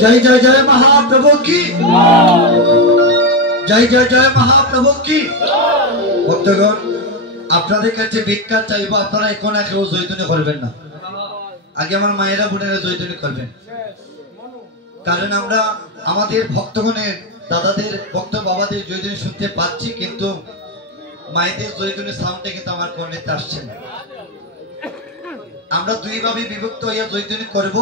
जय जय जय महाप्रभु की जय जय जय महाप्रभु की भक्तगण আপনাদের কাছে ভিক্ষা চাইবো আপনারা এখন আর কেউ জয়তুনি করবেন না আগে আমার মায়েরা বোনেরা জয়তুনি করবেন কারণ আমরা আমাদের ভক্তগণের দাদাদের ভক্ত বাবাদের জয়তুনি শুনতে পাচ্ছি কিন্তু মায়েদের জয়তুনি সাউন্ডটা কিন্তু আমার কর্নেতে আসছে না আমরা দুই ভাবে বিভক্ত হইয়া জয়তুনি করব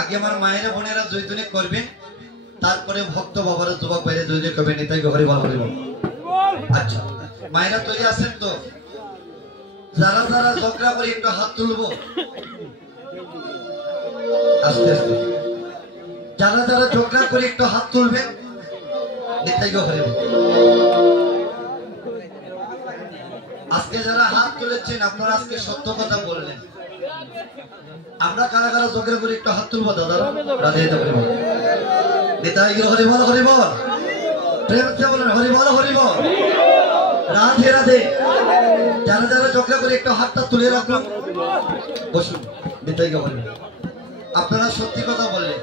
আগে আমার মায়েরা বোনেরা জয়তুনি করবেন তারপরে ভক্ত বাবারা যুবক ভাইরা জয়তুনি করবেন এটাই গহরে ভালো লাগবে আচ্ছা মায়েরা তৈরি আছেন তো? যারা যারা ঝগড়া করে একটু হাত তুলবো আস্তে আস্তে। যারা যারা ঝগড়া করে একটু হাত তুলবেন। আজকে যারা হাত তুলেছেন আপনারা আজকে সত্য কথা বললেন। আমরা কারা কারা ঝগড়া করে একটু হাত তুলবো দাদা? রাধে রাধে নেতাই হরি বল হরি বল। প্রেম से বলেন হরি বল হরি বল। রাধে রাধে। যারা যারা ঝগড়া করে একটু হাতটা তুলে রাখুন। বসুন নেতাই হরি। আপনারা সত্যি কথা বললেন।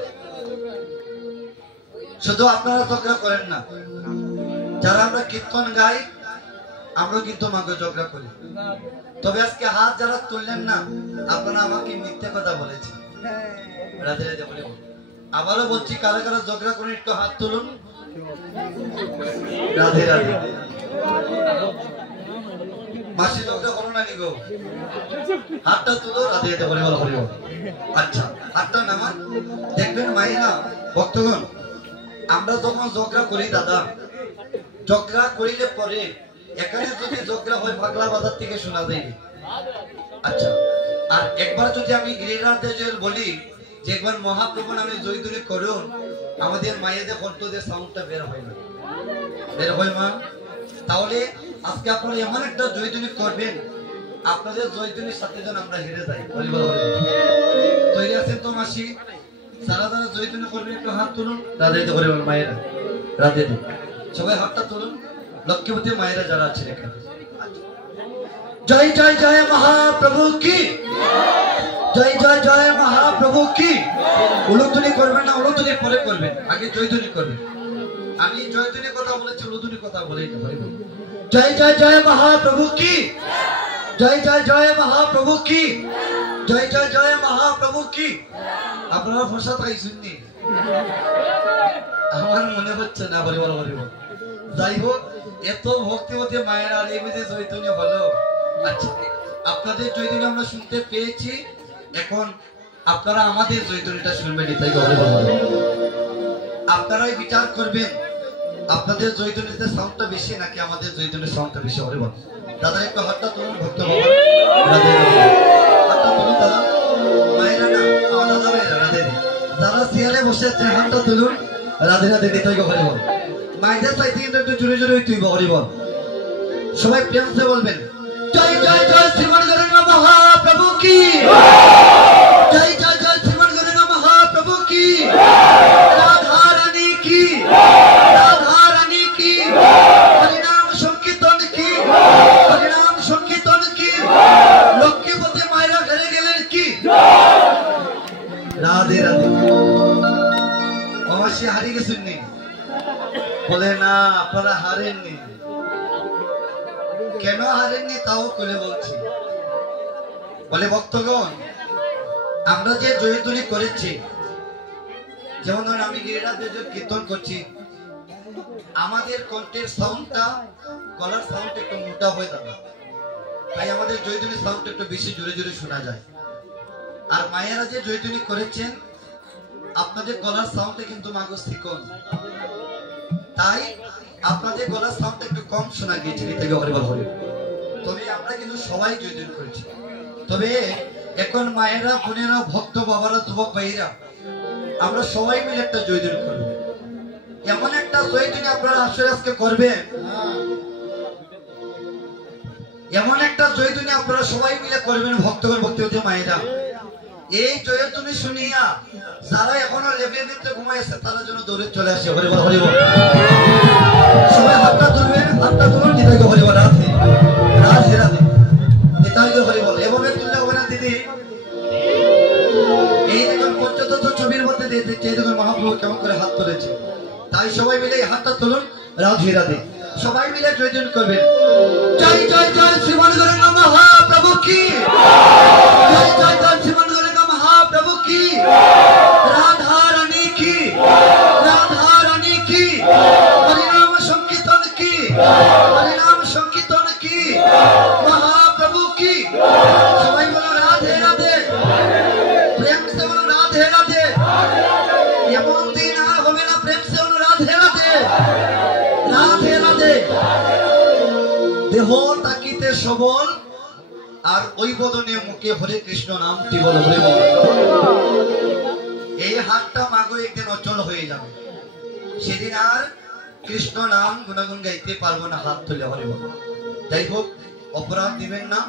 শুধু আপনারা ঝগড়া করেন না, যারা আমরা কীর্তন গাই আমরা কিন্তু মাকে ঝগড়া করি। তবে আজকে হাত যারা তুললেন না আপনারা আমাকে মিথ্যে কথা বলেছেন। রাধে রাধে বলে আবারও বলছি কারা কারা ঝগড়া করে একটু হাত তুলুন। রাধে রাধে। মাসি ঝগড়া করো না নিগো, হাতটা তুলো। রাধে রাধে বলে বলো হরি বল। আচ্ছা হাতটা নামান। দেখবেন মাইরা ভক্তগণ, আমরা যখন ঝগড়া করি দাদা, ঝগড়া করিলে পরে এখানে যদি ঝগড়া হয় পাগলা বাজার থেকে শোনা যায়। আচ্ছা আর একবার যদি আমি গিরিরাজে বলি যে একবার মহাপ্রভু নামে জয়ধ্বনি করুন, আমাদের মায়েদের কণ্ঠদের সাউন্ডটা বের হয় না। বের হয় মা? তাহলে আজকে আপনারা এমন একটা জয়ধ্বনি করবেন আপনাদের জয়ধ্বনির সাথে যেন আমরা হেরে যাই। তৈরি আছেন তো মাসি? যারা যারা জয়ধ্বনি করবেন একটু হাত তুলুন। রাধে করে মায়েরা রাধে। সবাই হাতটা তুলুন। লক্ষ্মীপতি মায়েরা যারা আছেন এখানে। জয় জয় জয় মহাপ্রভু কি জয়। জয় জয় মহাপ্রভু কি। উলুধ্বনি করবেন না, উলুধ্বনির পরে করবেন, আগে জয়ধ্বনি করবেন। আমি জয়ধ্বনির কথা বলেছি, উলুধ্বনির কথা বলেই না। জয় জয় জয় মহাপ্রভু কি জয়। জয় জয় মহাপ্রভু কি জয়। জয় জয় মহাপ্রভু কি। আপনারা ভাষা তাই শুননি, আমার মনে হচ্ছে না। বলি বল বলি বল। যাই হোক, এত ভক্তিবতী মায়ের আর এই যে জয়ধ্বনি হলো। আচ্ছা আপনাদের জয়ধ্বনি আমরা শুনতে পেয়েছি, এখন আপনারা আমাদের জয়ধ্বনিটা শুনবেন। তাই আপনারাই বিচার করবেন আপনাদের জয়ধ্বনিতে সাউন্ডটা বেশি নাকি আমাদের জয়ধ্বনির সাউন্ডটা বেশি। হরে বল। দাদা একটু হাতটা তুলুন ভক্ত বাবা। রাধে রাধে। হাতটা তুলুন দাদা। মায়েরা না আমার দাদা ভাইরা রাধে। যারা চেয়ারে বসে আছেন হাতটা তুলুন। রাধে রাধে। তাই হরে বল। মায়েদের চাইতে কিন্তু একটু জোরে জোরে তুই হরি বল। সবাই প্রেম से বলবেন জয় জয় জয় শ্রীমান গণেশ মহাপ্রভু কি জয়। জয় জয় শ্রীমান গণেশ মহাপ্রভু কি। রাধা রানী কি রাধা রানী কি। হরিনাম সংকীর্তন কি হরিনাম সংকীর্তন কি। লক্ষ্মীপতি মায়েরা ঘরে গেলেন কি। রাধে রাধে। অবশ্যই হারিয়ে গেছেন নি? বলে না আপনারা হারেননি। কেন হারেননি তাও করে বলছি। বলে ভক্তগণ, আমরা যে জয়ধ্বনি করেছি, যেমন ধরুন আমি গিরিরাজে যে কীর্তন করছি, আমাদের কণ্ঠের সাউন্ডটা গলার সাউন্ড একটু মোটা হয়ে যাবে, তাই আমাদের জয়ধ্বনির সাউন্ড একটু বেশি জোরে জোরে শোনা যায়। আর মায়েরা যে জয়ধ্বনি করেছেন আপনাদের গলার সাউন্ডে কিন্তু মাগো চিকন, তাই আপনাদের গলার সাউন্ড একটু কম শোনা গিয়েছে। তবে আমরা কিন্তু সবাই জয়ধ্বনি করেছি। তবে এখন মায়েরা বোনেরা ভক্ত বাবারা যুবক ভাইরা আমরা সবাই মিলে একটা জয়ধ্বনি করব। এমন একটা জয়ধ্বনি আপনারা আসলে আজকে করবেন, এমন একটা জয়ধ্বনি আপনারা সবাই মিলে করবেন ভক্তগণ ভক্তিবতী মায়েরা। এই জয়ধ্বনি শুনিয়া যারা এখনো লেভেলের ভিতরে ঘুমাইছে তারা যেন দৌড়ে চলে আসে। হরি বল হরি বল। সবাই হাতটা তুলবেন, হাতটা তুলুন। নিতাইকে হরি বল। রাধে রাধে রাধে। নিতাইকে হরি বল। এভাবে তুললে হবে না দিদি। এই দেখুন পঞ্চতত্ত্ব ছবির মধ্যে দিয়ে দিচ্ছে, এই দেখুন মহাপ্রভু কেমন করে হাত তুলেছে। তাই সবাই মিলে হাতটা তুলুন। রাধে রাধে। সবাই মিলে জয়ধ্বনি করবেন। জয় জয় জয় শ্রীমান গণেশ মহাপ্রভু কি জয়। জয় জয় শ্রীমান গণেশ মহাপ্রভু কি। রাধা রানী কি রাধা রানী কি। হরিনাম সংকীর্তন কি হরিনাম সংকীর্তন কি। মহাপ্রভু কি। সবাই বলো রাধে রাধে। প্রেম से বলো রাধে রাধে। এমন দিন আর হবে না, প্রেম से বলো রাধে রাধে। রাধে রাধে। দেহ তাকিতে সবল আর ওই বদনে মুখে হরে কৃষ্ণ নামটি বল হরে বল। এই হাতটা মাগো একদিন অচল হয়ে যাবে, সেদিন আর কৃষ্ণ নাম গুণাগুণ গাইতে পারবো না, হাত তুলে হরে বল। যাই হোক, অপরাধ দিবেন না,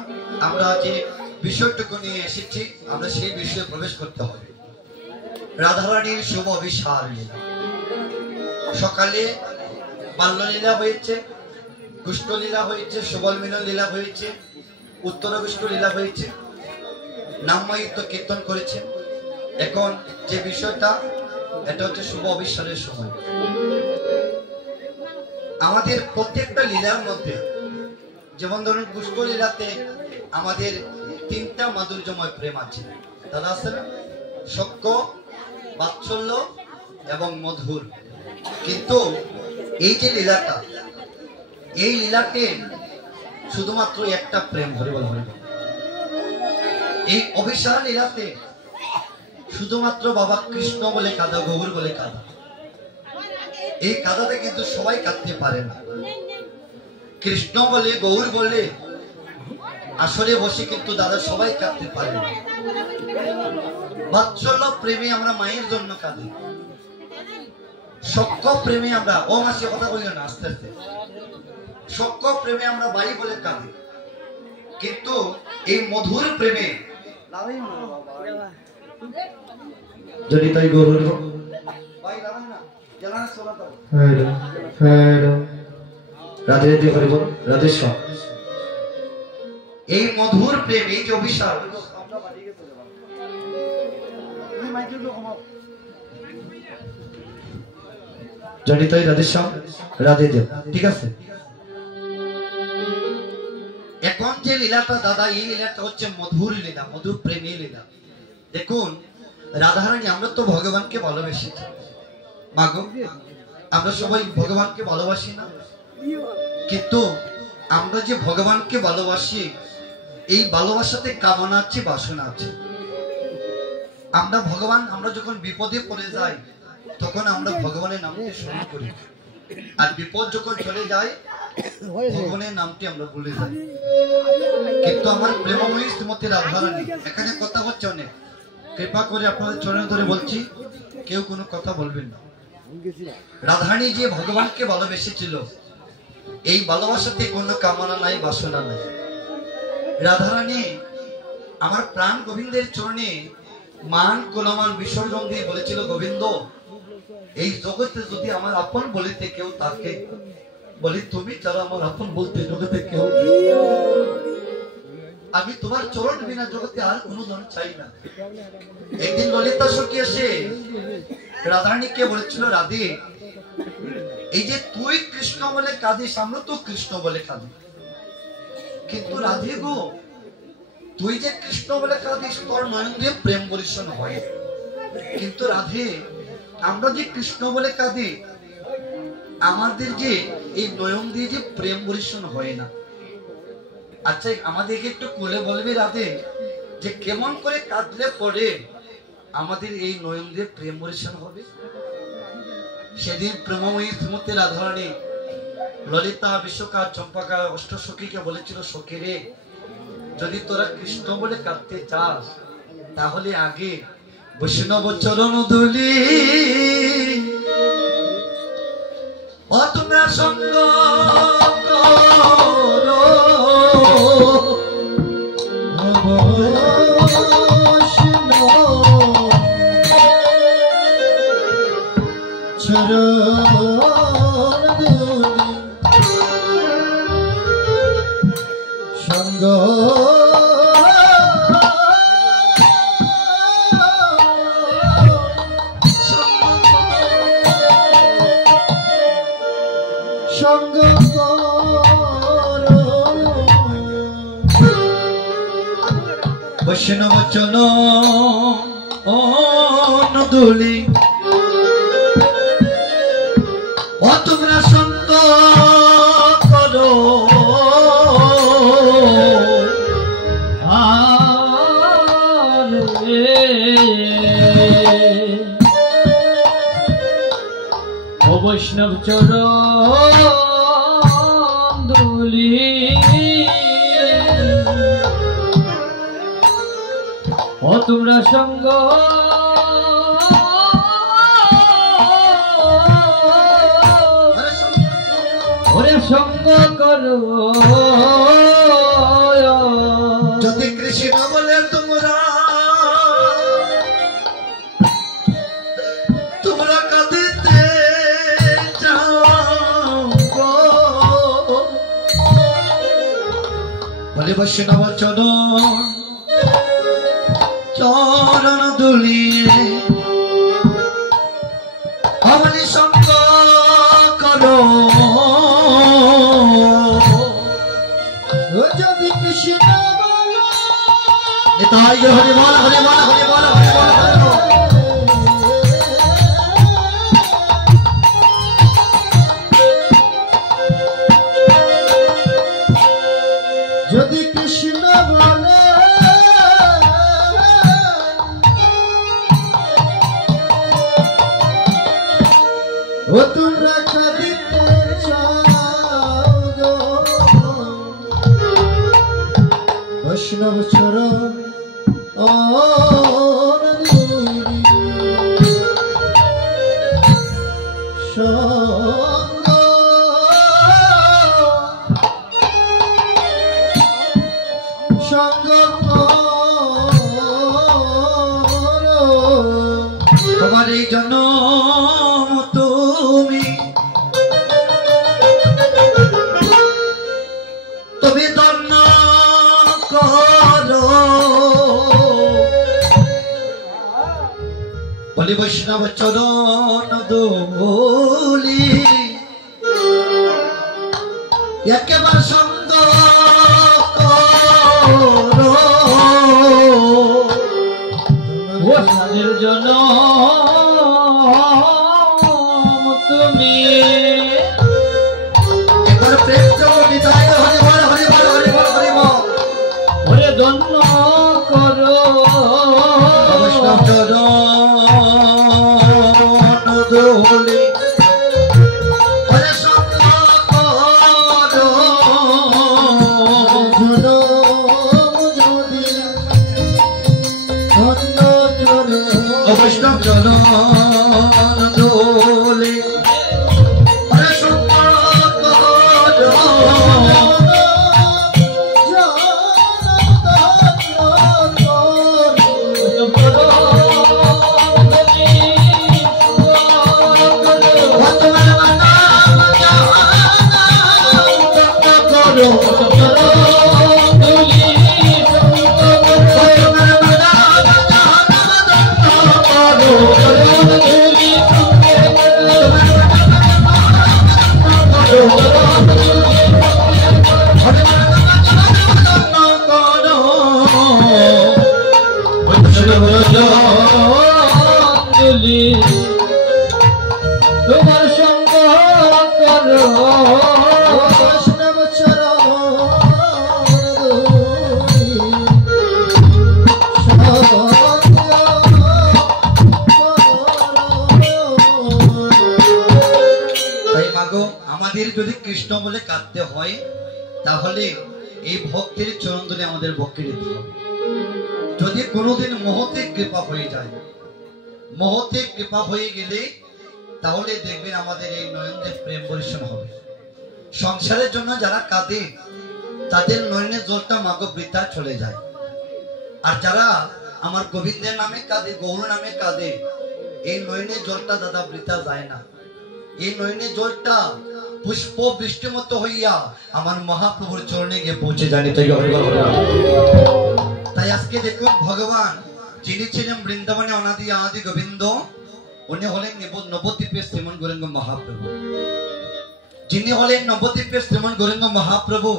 আমরা যে বিষয়টুকু নিয়ে এসেছি আমরা সেই বিষয়ে প্রবেশ করতে হবে। রাধারানীর শুভ বিশাল লীলা। সকালে বাল্যলীলা হয়েছে, কুষ্ঠলীলা হয়েছে, সুবল মিলন লীলা হয়েছে, উত্তরবিষ্ট লীলা হয়েছে, নামমায়িত্ব কীর্তন করেছে। এখন যে বিষয়টা, এটা হচ্ছে শুভ অবিশ্বাসের সময়। আমাদের প্রত্যেকটা লীলার মধ্যে, যেমন ধরুন কুষ্ঠ লীলাতে আমাদের তিনটা মাধুর্যময় প্রেম আছে, তারা আছে না? সখ্য, বাৎসল্য এবং মধুর। কিন্তু এই যে লীলাটা, এই লীলাতে শুধুমাত্র একটা প্রেম, হরি বল হরি বল। এই অভিসার লীলাতে শুধুমাত্র বাবা কৃষ্ণ বলে কাঁদা, গৌর বলে কাঁদা। এই কাঁদাতে কিন্তু সবাই কাঁদতে পারে না। কৃষ্ণ বলে, গৌর বলে আসরে বসে কিন্তু দাদা সবাই কাঁদতে পারে না। বাৎসল্য প্রেমে আমরা মায়ের জন্য কাঁদি, সখ্য প্রেমে আমরা, ও মাসে কথা বলি না, আস্তে আস্তে, সখ্য প্রেমে আমরা বাড়ি বলে কাঁদি। কিন্তু এই মধুর প্রেমে যদি তাই গৌর রাধে রাধে হরি বল, রাধেশ্বর। এই মধুর প্রেম, এই যে অভিশাপ, যদি তাই রাধেশ্বর, রাধে দেব, ঠিক আছে। এখন যে লীলাটা দাদা, এই লীলাটা হচ্ছে মধুর লীলা, মধুর প্রেমী লীলা। দেখুন রাধারানী, আমরা তো ভগবানকে ভালোবাসি, মাগো আমরা সবাই ভগবানকে ভালোবাসি না? কিন্তু আমরা যে ভগবানকে ভালোবাসি, এই ভালোবাসাতে কামনা আছে, বাসনা আছে। আমরা ভগবান, আমরা যখন বিপদে পড়ে যাই তখন আমরা ভগবানের নামটি স্মরণ করি, আর বিপদ যখন চলে যায় ভগবানের নামটি আমরা ভুলে যাই। কিন্তু আমার প্রেমময়ী শ্রীমতী রাধারানী, এখানে কথা হচ্ছে অনেক, কৃপা করে আপনাদের চরণে ধরে বলছি, কেউ কোনো কথা বলবেন না। রাধারানী যে ভগবানকে ভালোবেসেছিল, এই ভালোবাসাতে কোনো কামনা নাই, বাসনা নাই। রাধারানী আমার প্রাণ গোবিন্দের চরণে মান কোলামান বিসর্জন দিয়ে বলেছিল, গোবিন্দ এই জগতে যদি আমার আপন বলিতে কেউ থাকে, বলি তুমি যারা আমার আপন বলতে জগতে কেউ, আমি তোমার চরণ বিনা জগতে আর কোনো ধন চাই না। একদিন ললিতা সখী এসে রাধারানীকে বলেছিল, রাধে এই যে তুই কৃষ্ণ বলে কাঁদিস, আমরা তো কৃষ্ণ বলে কাঁদি, কিন্তু রাধে গো তুই যে কৃষ্ণ বলে কাঁদিস তোর নয়ন দিয়ে প্রেম বর্ষণ হয়, কিন্তু রাধে আমরা যে কৃষ্ণ বলে কাঁদি, আমাদের যে এই নয়ন দিয়ে যে প্রেম বর্ষণ হয় না। আচ্ছা আমাদেরকে একটু খুলে বলবে রাধে, যে কেমন করে কাঁদলে পরে আমাদের এই নয়ন দিয়ে প্রেম বর্ষণ হবে? সেদিন প্রেমময়ী শ্রীমতী রাধারানী ললিতা, বিশ্বকা, চম্পাকা, অষ্টসখীকে বলেছিল, সখী রে যদি তোরা কৃষ্ণ বলে কাঁদতে চাস তাহলে আগে বৈষ্ণব চরণ ধুলি, ও তোমরা সঙ্গ করো সঙ্গ সঙ্গ বৈষ্ণব চরণ ধুলি, ও তোমরা সঙ্গ করো ও বৈষ্ণব চরণ ধুলি। তোমরা সঙ্গ ওরে সঙ্গ করো যদি কৃষ্ণ বলে তোমরা কাঁদিতে চাও বলে বৈষ্ণব চরণ দুলিয়ে অমনি সঙ্গ করো যদি কৃষ্ণ বলো নিতাই হরি বল হরি বল হরি বল হরি বল হরি বল। যদি কৃষ্ণ বলে ও তোমরা কাঁদিতে চাও গো বৈষ্ণব চরণ সঙ্গ সঙ্গ তোমার এই জন্য তুমি ধন্য করো বলি বৈষ্ণব চরণ দোলি একেবারে সঙ্গ করো ও সাদের জন্য তুমি একবার প্রেম চলি তাই হরি বল হরি বল হরি বল হরি বল ওরে ধন্য করো বৈষ্ণব চরণ দোলি বৈষ্ণব চরণ দোলে তোমার সঙ্গ করো বৈষ্ণব তাই মাগো আমাদের যদি কৃষ্ণ বলে কাঁদতে হয় তাহলে এই ভক্তের চরণ ধরে আমাদের ভক্তি দিতে হবে। যদি কোনোদিন মহতে কৃপা হয়ে যায়, মহতে কৃপা হয়ে গেলে তাহলে দেখবেন আমাদের এই নয়নের প্রেম বর্ষণ হবে। সংসারের জন্য যারা কাঁদে তাদের নয়নের জলটা মাগো বৃথা চলে যায়। আর যারা আমার গোবিন্দের নামে কাঁদে, গৌর নামে কাঁদে, এই নয়নের জলটা দাদা বৃথা যায় না। এই নয়নের জলটা পুষ্প বৃষ্টির মতো হইয়া আমার মহাপ্রভুর চরণে গিয়ে পৌঁছে জানি। তাই আজকে দেখুন ভগবান যিনি ছিলেন বৃন্দাবনে অনাদি আদি গোবিন্দ, উনি হলেন নবদ্বীপের শ্রীমন গৌরাঙ্গ মহাপ্রভু। যিনি হলেন নবদ্বীপের শ্রীমন গৌরাঙ্গ মহাপ্রভু,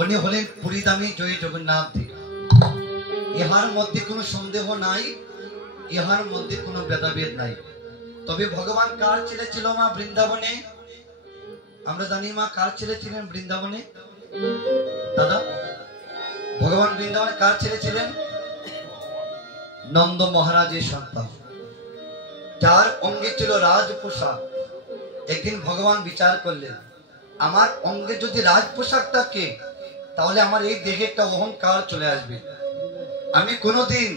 উনি হলেন পুরীধামী জয় জগন্নাথ। ইহার মধ্যে কোনো সন্দেহ নাই, ইহার মধ্যে কোনো ভেদাভেদ নাই। তবে ভগবান কার ছেলে ছিল মা বৃন্দাবনে? আমরা জানি মা কার ছেলে ছিলেন বৃন্দাবনে? দাদা, ভগবান বৃন্দাবনে কার ছেলে ছিলেন? নন্দ মহারাজের সন্তান, যার অঙ্গে ছিল রাজ পোশাক। একদিন ভগবান বিচার করলেন, আমার অঙ্গে যদি রাজ পোশাক থাকে তাহলে আমার এই দেহে একটা অহংকার চলে আসবে। আমি কোনোদিন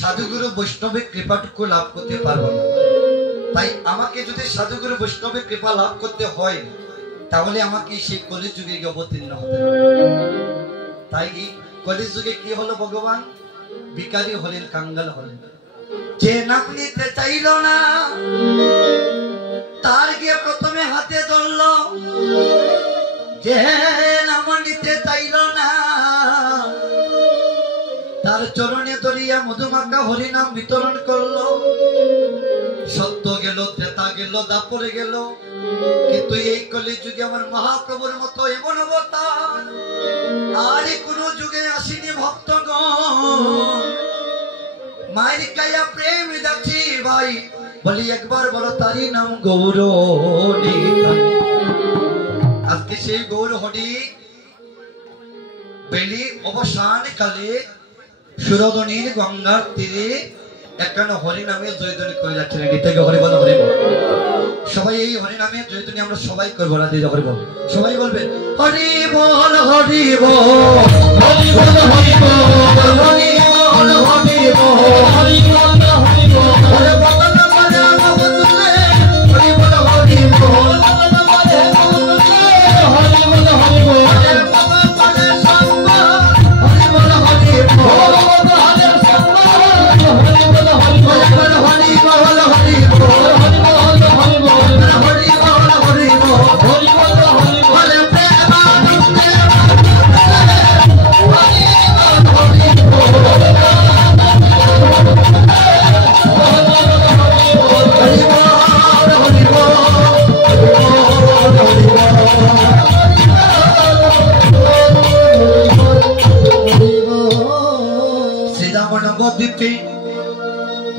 সাধুগুরু বৈষ্ণবের কৃপাটুকু লাভ করতে পারবো না। তাই আমাকে যদি সাধুগুরু বৈষ্ণবের কৃপা লাভ করতে হয় তাহলে আমাকে সেই কলিযুগে অবতীর্ণ হতে হবে। তাই এই কলিযুগে কি হলো, ভগবান ভিখারি হলেন, কাঙ্গাল হলেন। যে নাম নিতে চাইল না তার গিয়ে প্রথমে হাতে ধরলো, যে নাম নিতে চাইল না তার চরণে ধরিয়া মধুমাখা হরিনাম বিতরণ করলো। সত্য গেল, ত্রেতা গেল, দাপরে গেল, কিন্তু এই কলিযুগে আমার মহাপ্রভুর মতো এমন অবতার আর কোন যুগে আসেনি। ভক্তগণ মায়ের কায়া প্রেম যাচ্ছি ভাই, বলি একবার বলো তারি নাম গৌর নিতাই। আজকে সেই গৌর হরি বেলি অবসান কালে সুরধনীর গঙ্গার তীরে একান্ন হরি নামে জয়ধ্বনি করে যাচ্ছিলেন। নিতাই হরি বল, হরি বল। সবাই এই হরি নামে জয়ধ্বনি আমরা সবাই করবো না, দিদি হরি বল। সবাই বলবেন হরি বল, হরি বল, হরি বল, হরি বল, হরি বল, হরি বল, হরি বল, হরি বল, হরি বল,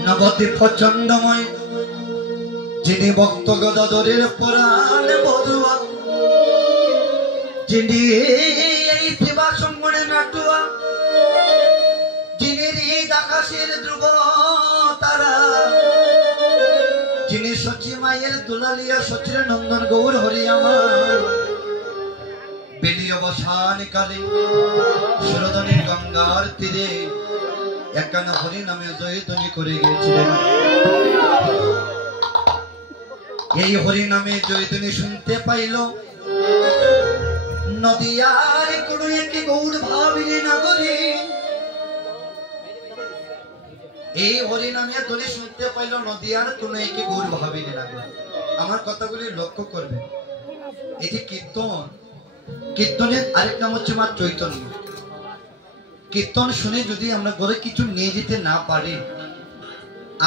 নবদ্বীপ চন্দ্রময়, যিনি ভক্ত গদাধরের পরাণ বধুয়া, যিনি এই সেবা সঙ্গনে নাটুয়া, যিনি হৃদ আকাশের ধ্রুব তারা, যিনি সচি মায়ের দুলালিয়া সচির নন্দন গৌর হরি আমার। বেলি অবসান কালে সুরধনীর গঙ্গার তীরে একান্ন হরি নামে জয়ধ্বনি করে গিয়েছিলেন। এই হরি নামে জয়ধ্বনি শুনতে পাইল নদিয়ার কোনো একটি গৌর ভাবিনী নগরী। এই হরি নামে ধ্বনি শুনতে পাইল নদিয়ার কোনো একটি গৌর ভাবিনী নগরী। আমার কথাগুলি লক্ষ্য করবে, এটি কীর্তন। কীর্তনের আরেক নাম হচ্ছে মা চৈতন্য। কীর্তন শুনে যদি আমরা ঘরে কিছু নিয়ে যেতে না পারি,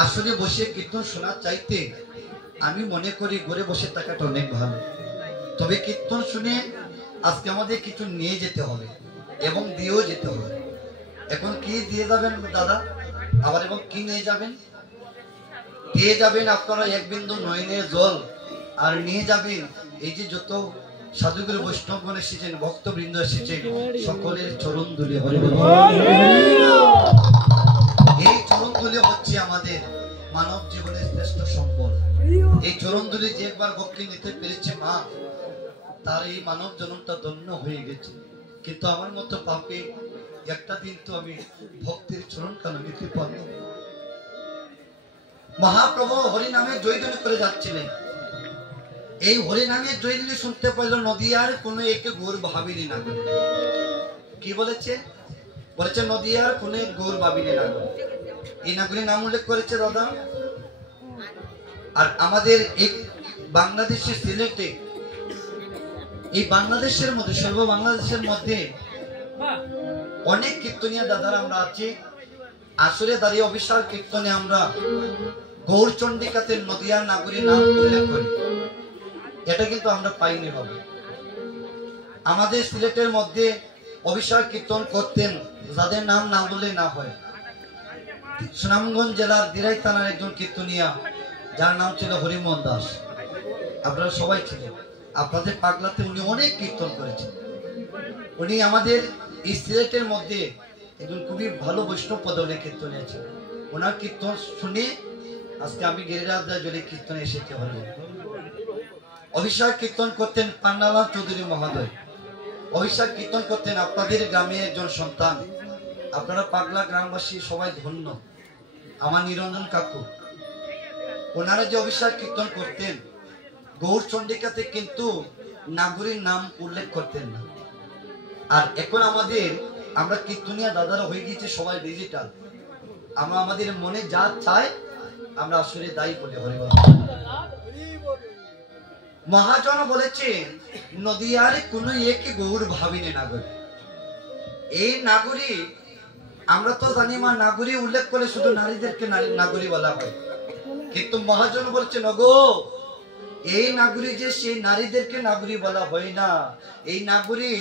আসলে বসে কীর্তন শোনার চাইতে আমি মনে করি ঘরে বসে থাকাটা অনেক ভালো। তবে কীর্তন শুনে আজকে আমাদের কিছু নিয়ে যেতে হবে এবং দিয়েও যেতে হবে। এখন কি দিয়ে যাবেন দাদা? আবার এবং কি নিয়ে যাবেন? দিয়ে যাবেন আপনারা এক বিন্দু নয়নের জল, আর নিয়ে যাবেন এই যে যত সাধুগুরু বৈষ্ণবগণ এসেছেন, ভক্তবৃন্দ এসেছেন, সকলের চরণ ধুলি। হরি বল। এই চরণ ধুলি হচ্ছে আমাদের মানব জীবনের শ্রেষ্ঠ সম্পদ। এই চরণ ধুলি যে একবার ভক্তি নিতে পেরেছে মা, তার এই মানব জন্মটা ধন্য হয়ে গেছে। কিন্তু আমার মতো পাপে একটা দিন তো আমি ভক্তির চরণ কেন নিতে পারলাম? মহাপ্রভু হরি নামে জয়ধ্বনি করে যাচ্ছিলেন। এই হরি নামে জয়ধ্বনি শুনতে পাইল নদিয়ার কোনো একে গৌর ভাবিনী নগরী। কি বলেছে? বলেছে নদিয়ার কোনো এক গৌর ভাবিনী নগরী। এই নগরীর নাম উল্লেখ করেছে দাদা। আর আমাদের এই বাংলাদেশের সিলেটে, এই বাংলাদেশের মধ্যে, সর্ব বাংলাদেশের মধ্যে অনেক কীর্তনিয়া দাদারা আমরা আছি। আসরে দাঁড়িয়ে অবিশাল কীর্তনে আমরা গৌরচন্ডিকাতে নদিয়ার নাগরীর নাম উল্লেখ করি। এটা কিন্তু আমরা পাইনি হবে। আমাদের সিলেটের মধ্যে অবিশাল কীর্তন করতেন যাদের নাম না বললে না হয়। সুনামগঞ্জ জেলার দিরাই থানার একজন কীর্তনিয়া, যার নাম ছিল হরিমোহন দাস। আপনারা সবাই ছিলেন। আপনাদের পাগলাতে উনি অনেক কীর্তন করেছেন। উনি আমাদের এই সিলেটের মধ্যে একজন খুবই ভালো বৈষ্ণব পদে কীর্তনে আছেন। ওনার কীর্তন শুনে আজকে আমি গিরিরাজ জলে কীর্তনে এসেছি। অভিষেক কীর্তন করতেন পান্নালাল চৌধুরী মহোদয়। অভিষেক কীর্তন করতেন আপনাদের গ্রামের একজন সন্তান। আপনারা পাগলা গ্রামবাসী সবাই ধন্য। আমার নিরঞ্জন কাকু ওনারা যে অভিষেক কীর্তন করতেন গৌর চন্ডিকাতে কিন্তু নাগরীর নাম উল্লেখ করতেন না। আর এখন আমরা কীর্তনিয়া দাদারা হয়ে গিয়েছে সবাই ডিজিটাল, আমরা আমাদের মনে যা চায় আমরা আসলে দায়ী বলে হরিবল। মহাজন বলেছেন নদিয়ার কোনো একে গৌর ভাবিনে নাগরী। এই নাগরী আমরা তো জানি মা, নাগরী উল্লেখ করে শুধু নারীদেরকে নাগরী বলা হয়, কিন্তু মহাজন বলছেন ওগো এই নাগরী যে সেই নারীদেরকে নাগরী বলা হয় না। এই নাগরী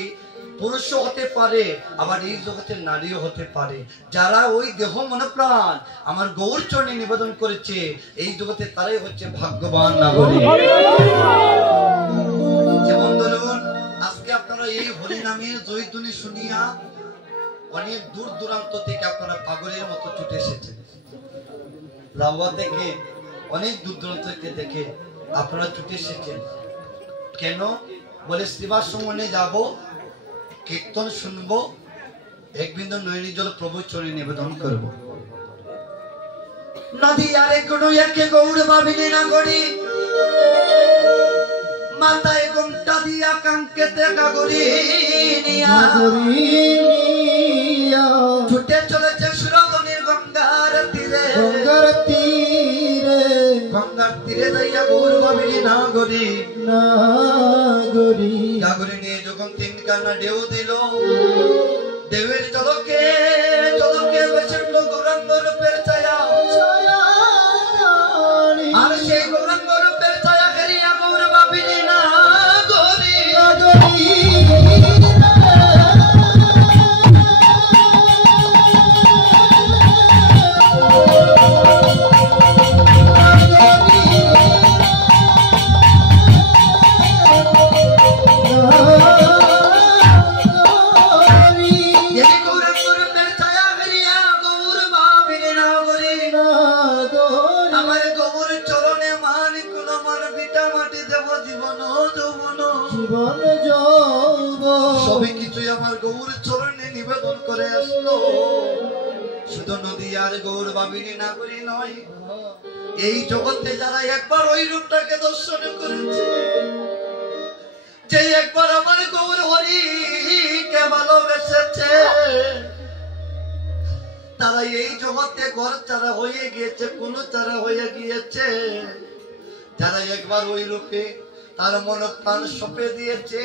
পুরুষও হতে পারে, আবার এই জগতের নারীও হতে পারে। যারা ওই দেহ মনপ্রাণ আমার গৌর চরণে নিবেদন করেছে এই জগতে তারাই হচ্ছে ভাগ্যবান নাগরী। যেমন ধরুন আজকে আপনারা এই হরি নামের জয়ধ্বনি শুনিয়া অনেক দূর দূরান্ত থেকে আপনারা পাগলের মতো ছুটে এসেছেন। লাউয়া থেকে অনেক দূর দূরান্ত থেকে দেখে আপনারা ছুটে এসেছেন কেন? বলে শ্রীবাসমনে যাব, কীর্তন শুনবো, এক বিন্দু নয়নী জল প্রভু চরণে নিবেদন করব। নদী আরে কোনো একে গৌর ভাবিনি নাগরী, মাথায় ঘোমটা দিয়া কাঙ্কেতে গাগরী নিয়া ছুটে চলেছে সুরধনির গঙ্গার তীরে। গঙ্গার তীরে যাইয়া গৌর ভাবিনি নাগরী, গাগরী নিয়ে যখন তিন কানা ঢেউ দিল, ঢেউয়ের চলকে চলকে বেসে উঠল গৌরাঙ্গ রূপের ছায়া। আর সেই গৌরাঙ্গ রূপের ছায়া ঘেরিয়া গৌর ভাবিনি নাগরী। সবই কিছুই আমার গৌর চরণে নিবেদন করে আসলো। শুধু নদিয়ার গৌর ভাবিনি নাগরী নয়, এই জগতে যারা একবার ওই রূপটাকে দর্শন করেছে, যে একবার আমার গৌর হরিকে ভালোবেসেছে, তারা এই জগতে ঘর ছাড়া হয়ে গিয়েছে, কোন ছাড়া হয়ে গিয়েছে। যারা একবার ওই রূপে তার মন প্রাণ সঁপে দিয়েছে,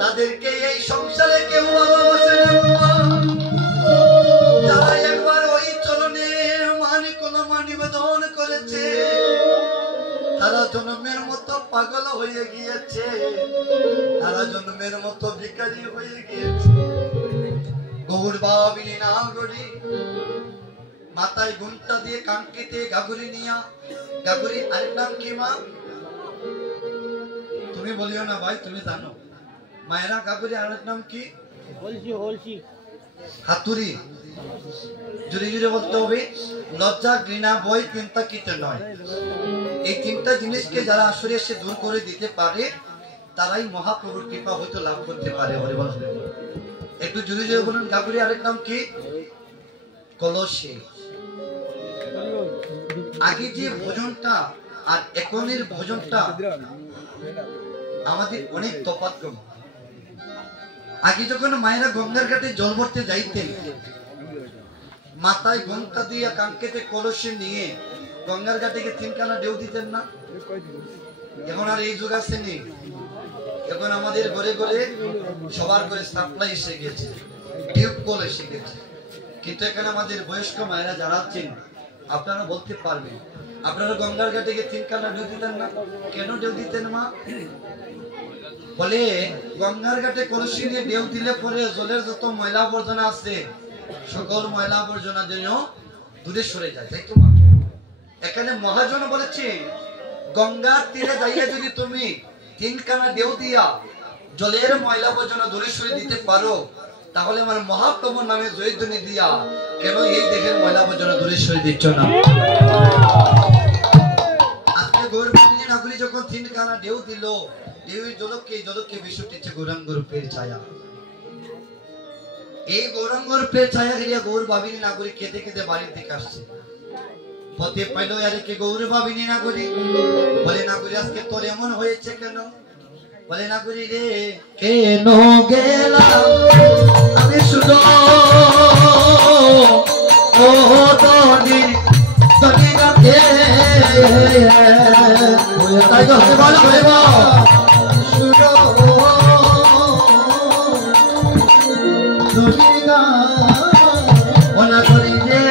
তাদেরকে এই সংসারে কেউ ভালোবাসে না। যারা একবার ওই চরণে নিবেদন করেছে, তারা জন্মের মতো পাগল হয়ে গিয়েছে, তারা জন্মের মতো ভিখারি হয়ে গিয়েছে। গৌর ভাবিনি নাগরী, মাথায় ঘুমটা দিয়ে কাঙ্কিতে গাগরী নিয়া। গাগরী আরেক নাম কি মা? তুমি বলিও না ভাই, তুমি জানো মায়েরা। গাগরী আরেক নাম কি? হাতুড়ি। জুড়ে জুড়ে বলতে হবে। লজ্জা, ঘৃণা, ভয়, চিন্তা কিতে নয়। এই তিনটা জিনিসকে যারা আসলে এসে দূর করে দিতে পারে, তারাই মহাপ্রভুর কৃপা হয়তো লাভ করতে পারে। হরিবল। একটু জুড়ে জুড়ে বলুন। গাগরী আরেক নাম কি? কলসী। আগে যে ভোজনটা আর এখনের ভোজনটা আমাদের অনেক তফাৎ। আগে যখন মায়েরা গঙ্গার ঘাটে জল ভরতে যাইতেন, মাথায় ঘোমটা দিয়ে কাঙ্কেতে কলসি নিয়ে গঙ্গার ঘাটে গিয়ে তিনখানা ঢেউ দিতেন না? এখন আর এই যুগ আছে নেই। এখন আমাদের ঘরে ঘরে সবার ঘরে সাপ্লাই এসে গেছে, টিউব কল এসে গেছে। কিন্তু এখানে আমাদের বয়স্ক মায়েরা যারা আছেন, আপনারা বলতে পারবেন, আপনারা গঙ্গার ঘাটে গিয়ে তিনখানা ঢেউ দিতেন না? কেন ঢেউ দিতেন মা? বলে গঙ্গার ঘাটে কলসি নিয়ে ঢেউ দিলে পরে জলের যত ময়লা আবর্জনা আছে, সকল ময়লা আবর্জনা যেন দূরে সরে যায়, তাই তো মা? এখানে মহাজন বলেছে গঙ্গার তীরে যাইয়া যদি তুমি তিনখানা ঢেউ দিয়া জলের ময়লা আবর্জনা দূরে সরে দিতে পারো, তাহলে আমার মহাপ্রভুর নামে জয়ধ্বনি দিয়া কেন এই দেহের ময়লা আবর্জনা দূরে সরে দিচ্ছ না? আজকে গৌর ভাবিনি নাগরী যখন তিনখানা ঢেউ দিল, ঢেউয়ের জলকে ভেসে উঠেছে গৌরাঙ্গ রূপের ছায়া। এই গৌরাঙ্গ রূপের ছায়া ঘিরিয়া গৌর ভাবিনি নাগরী কেঁদে কেঁদে বাড়ির দিকে আসছে। পথে পাইলো আরে কে গৌর ভাবিনি না করি বলে না করি আজকে তোর এমন হয়েছে কেন বলে না করি রে কেন গেলাম আমি শুনো ও তনি তনি গাতে তাই তো হতে বল বলব শুনো তনি গা ওনা করি রে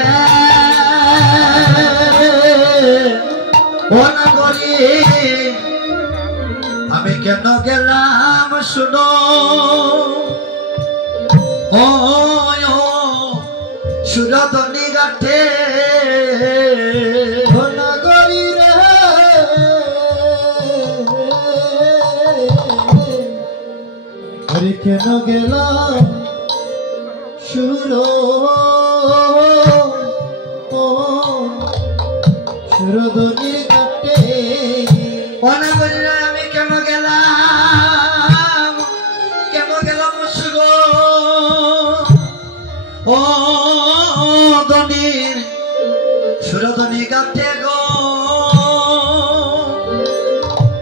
ওনা করি আমি কেন গেলাম শুনো ও সুরতনি গাঠে ওনা করি রে আরে কেন গেলাম সুরো সুরধনির কাটে ওনা করি রে আমি কেন গেলাম সুগো ও দনির সুরধনি গাঠে গো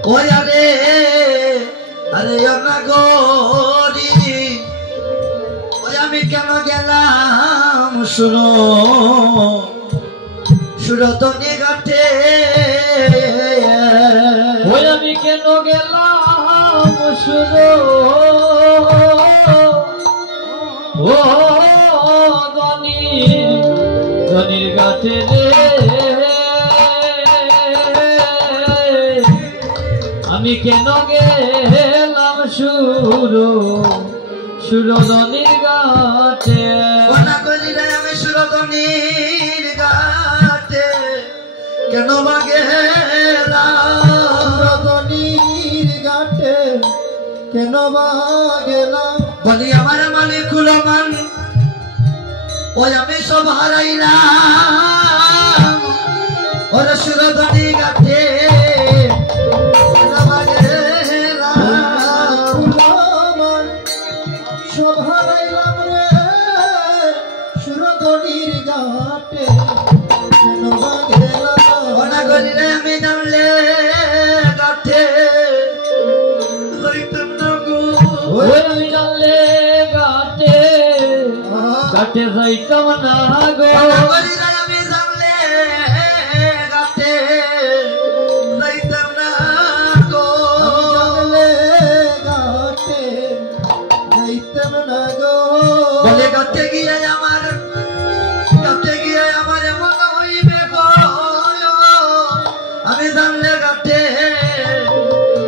ওই আরে ওনা গরি ওই আমি কেন গেলাম শুনো সুরধনি গাঠে ওই আমি কেন গেলাম শুনো ও ধনির গাছে রে আমি কেন গেলাম সুরধনির গাছে ওনা করি রে আমি সুরধনির গাঠে কেন বা গেলাম সুরধনির গাছে কেন বা গেলাম বলি আমার মালিকুল মান ওই আমি সব হারাইলাম ওর সুরধনি গাঠে কেন বা গেলাম সব হারাইলাম রে সুরধনির গাছে কেন বা গেলাম ওনা করি রে আমি জানলে গাঠে হইতাম না গো ওই আমি জানলে গাছে গাছে যাইতাম না গো ওনা করি রে আমি জানলে গাঠে হইতাম না গো জানলে গাছে যাইতাম না গো বলে গাতে গিয়ে আমার মন হইবে গো আমি জানলে গাতে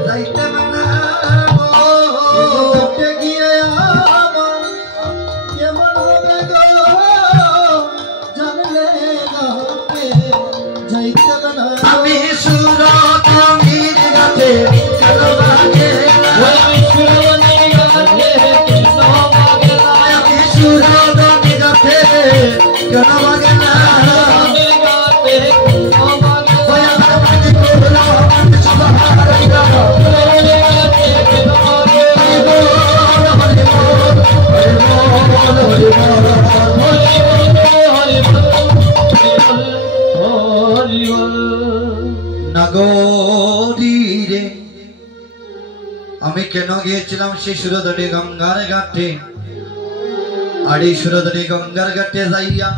যাইতাম না গো গাছে গিয়ে আমার কেমন হবে গো জানলে গাছে যাইতাম না গো আমি সুরধনির গাতে কেন বা গেলাম ওই সুরধনির গাছে কেন বা গেলাম আমি সুরধনির গাতে কেন বা গেলাম ওই আমার মালিকুল মান সব হারাইলাম নাগরি রে আমি কেন গিয়েছিলাম সেই সুরধনী গঙ্গার ঘাটে আর এই সুরধনী গঙ্গার ঘাটে যাইয়া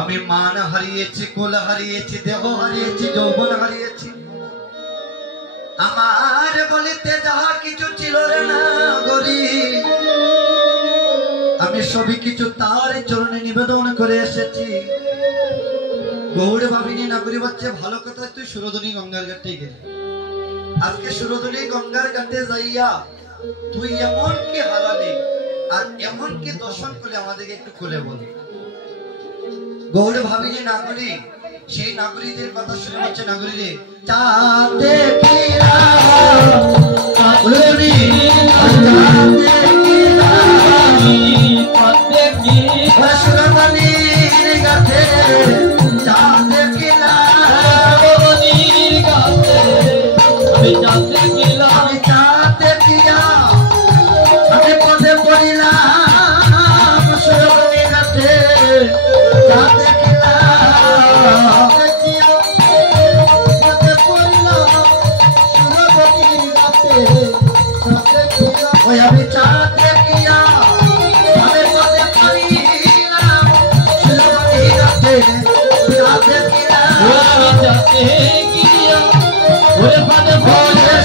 আমি মান হারিয়েছি কোল হারিয়েছি দেহ হারিয়েছি যৌবন হারিয়েছি আমার বলিতে যাহা কিছু ছিল রে নাগরি আমি সবই কিছু তার চরণে নিবেদন করে এসেছি গৌড় ভাবিনি নাগরি বাচ্চা ভালো কথা তুই সুরধনী গঙ্গার ঘাটে গেলি আজকে সুরধনী গঙ্গার ঘাটে যাইয়া তুই এমন কি হারালি আর এমন কি দর্শন করলে আমাদেরকে একটু খুলে বল গৌড় ভাবিনি নাগরি সেই নাগরীদের কথা শুনে হচ্ছে নাগরী রে চাঁদে কিরা উলুনি চাঁদে কিরা পাতে কি সুরধনীর গাছে চাঁদে কিরা সুরধনির গাছে আমি যাতে গেলাম আমি চাঁদে কিরা আমি পথে পড়িলাম সুরধনীর গাছে চাঁদে কিরা ওই আমি চাঁদে কিয়া আমি পদে পাইলাম শুধু আমি রাতে চাঁদে কিয়া ওরে আমি চাঁদে গিয়া ওরে পাদে ওরে